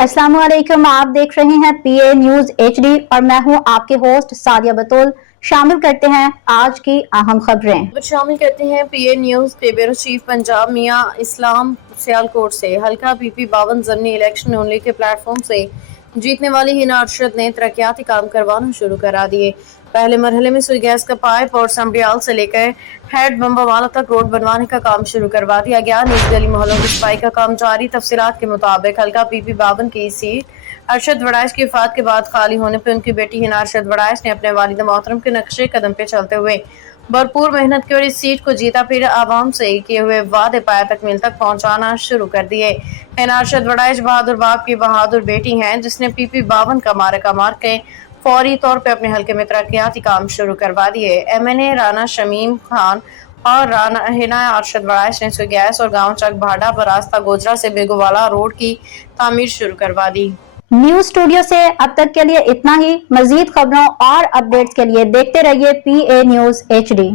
अस्सलाम वालेकुम, आप देख रहे हैं पीए न्यूज एचडी और मैं हूं आपके होस्ट सादिया बतूल। शामिल करते हैं आज की अहम खबरें। शामिल करते हैं पीए न्यूज के ब्यूरो चीफ पंजाब मियां इस्लाम सियालकोट से। हल्का पीपी 52 ज़मीनी इलेक्शन नून लीग के प्लेटफॉर्म से जीतने वाली हिना अरशद ने तरक्याती काम करवाना शुरू करा दिए। पहले मरहले में सुई गैस का पाइप और संब्रियाल से लेकर हेड बम्बावाला तक रोड बनवाने का काम शुरू करवा दिया गया। नीच गली मोहल्लों की सफाई का काम जारी। तफसीलात के मुताबिक हल्का पीपी 52 की सीट अरशद वड़ाइश की वफात के बाद खाली होने पर उनकी बेटी हिना अरशद वड़ाइश ने अपने वालिद मोहतरम के नक्शे कदम पे चलते हुए भरपूर मेहनत की और इस सीट को जीता। फिर आवाम से किए हुए वादे पाया तकमील तक पहुंचाना शुरू कर दिए। हिना अरशद वड़ाइश बहादुर बाप की बहादुर बेटी हैं, जिसने पीपी 52 का मारका मार के फौरी तौर पर अपने हल्के में तरक्याती काम शुरू करवा दिए। एमएनए राना शमीम खान और हिना अरशद वड़ाइश ने गैस और गांव चक भाड़ा पर रास्ता गोजरा से बेगोवाला रोड की तामीर शुरू करवा दी। न्यूज स्टूडियो से अब तक के लिए इतना ही। मजीद खबरों और अपडेट्स के लिए देखते रहिए पीए न्यूज एचडी।